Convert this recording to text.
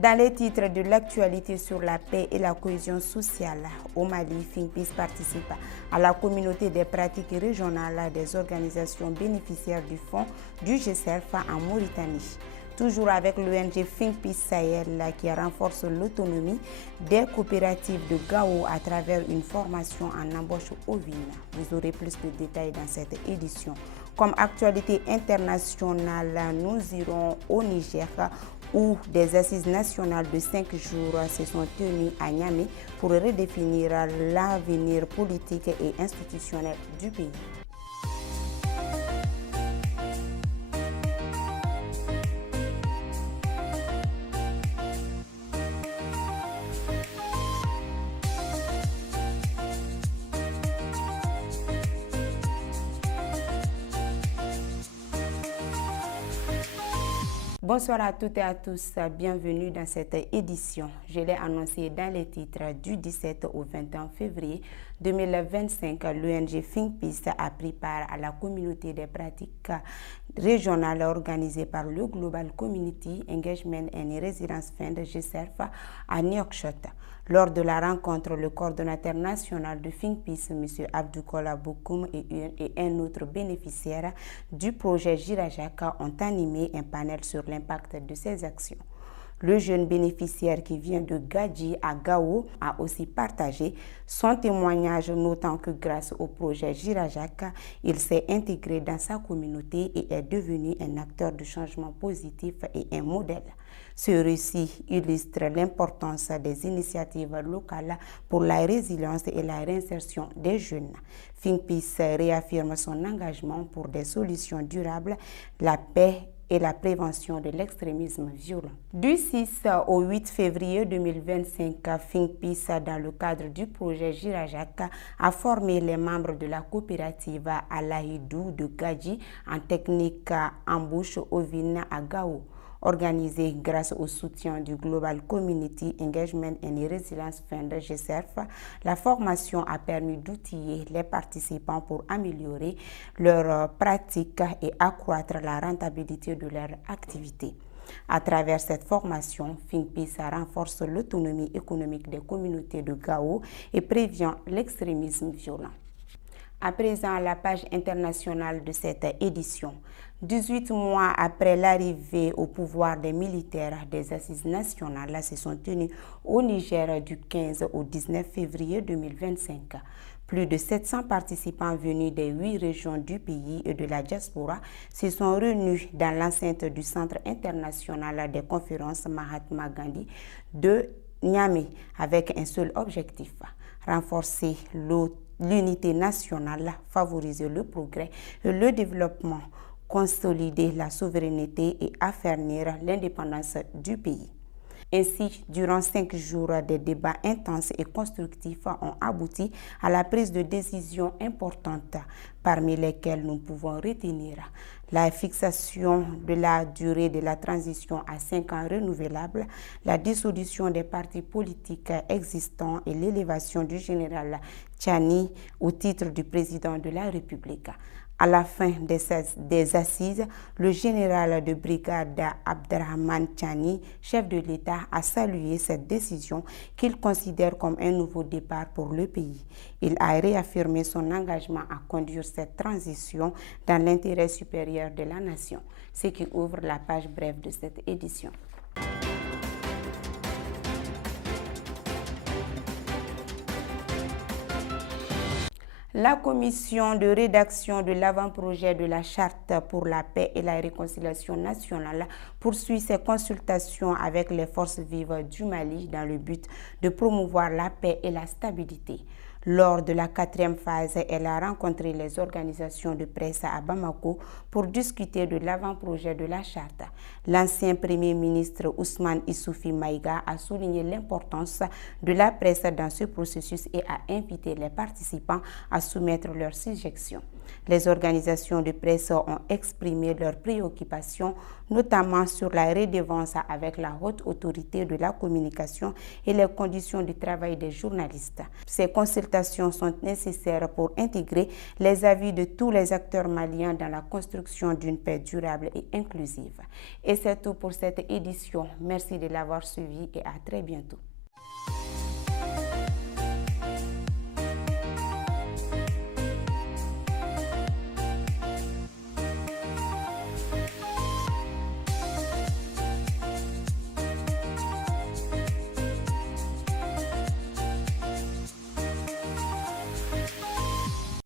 Dans les titres de l'actualité sur la paix et la cohésion sociale, au Mali, FINPIS participe à la communauté des pratiques régionales des organisations bénéficiaires du fonds du GCERF en Mauritanie. Toujours avec l'ONG FINPIS Sahel qui renforce l'autonomie des coopératives de Gao à travers une formation en embauche ovine. Vous aurez plus de détails dans cette édition. Comme actualité internationale, nous irons au Niger où des assises nationales de 5 jours se sont tenues à Niamey pour redéfinir l'avenir politique et institutionnel du pays. Bonsoir à toutes et à tous, bienvenue dans cette édition. Je l'ai annoncé dans les titres du 17 au 21 février 2025. L'ONG FINPIS a pris part à la communauté des pratiques régionales organisée par le Global Community Engagement and Resilience Fund GCERF à Nouakchott. Lors de la rencontre, le coordonnateur national de FINPIS, M. Abdoukola Boukoum et un autre bénéficiaire du projet Jirajak ont animé un panel sur l'impact de ces actions. Le jeune bénéficiaire qui vient de Gadji à Gao a aussi partagé son témoignage, notant que grâce au projet Jirajak, il s'est intégré dans sa communauté et est devenu un acteur de changement positif et un modèle. Ce récit illustre l'importance des initiatives locales pour la résilience et la réinsertion des jeunes. FINPIS réaffirme son engagement pour des solutions durables, la paix et la prévention de l'extrémisme violent. Du 6 au 8 février 2025, FINPIS, dans le cadre du projet Jirajak, a formé les membres de la coopérative Alaïdou de Gadji en technique embouche ovine à Gao. Organisée grâce au soutien du Global Community Engagement and Resilience Fund GCERF, la formation a permis d'outiller les participants pour améliorer leurs pratiques et accroître la rentabilité de leur activité. À travers cette formation, FINPIS renforce l'autonomie économique des communautés de Gao et prévient l'extrémisme violent. À présent, la page internationale de cette édition. 18 mois après l'arrivée au pouvoir des militaires, des assises nationales se sont tenues au Niger du 15 au 19 février 2025. Plus de 700 participants venus des 8 régions du pays et de la diaspora se sont réunis dans l'enceinte du Centre international des conférences Mahatma Gandhi de Niamey avec un seul objectif, renforcer l'unité nationale, favoriser le progrès et le développement, consolider la souveraineté et affermir l'indépendance du pays. Ainsi, durant 5 jours, des débats intenses et constructifs ont abouti à la prise de décisions importantes, parmi lesquelles nous pouvons retenir la fixation de la durée de la transition à 5 ans renouvelable, la dissolution des partis politiques existants et l'élévation du général Tchani au titre du président de la République. À la fin des assises, le général de brigade Abderrahmane Tchani, chef de l'État, a salué cette décision qu'il considère comme un nouveau départ pour le pays. Il a réaffirmé son engagement à conduire cette transition dans l'intérêt supérieur de la nation, ce qui ouvre la page brève de cette édition. La commission de rédaction de l'avant-projet de la Charte pour la paix et la réconciliation nationale poursuit ses consultations avec les forces vives du Mali dans le but de promouvoir la paix et la stabilité. Lors de la 4e phase, elle a rencontré les organisations de presse à Bamako pour discuter de l'avant-projet de la Charte. L'ancien Premier ministre Ousmane Issoufi Maïga a souligné l'importance de la presse dans ce processus et a invité les participants à soumettre leurs suggestions. Les organisations de presse ont exprimé leurs préoccupations, notamment sur la redevance avec la haute autorité de la communication et les conditions de travail des journalistes. Ces consultations sont nécessaires pour intégrer les avis de tous les acteurs maliens dans la construction d'une paix durable et inclusive. Et c'est tout pour cette édition. Merci de l'avoir suivi et à très bientôt.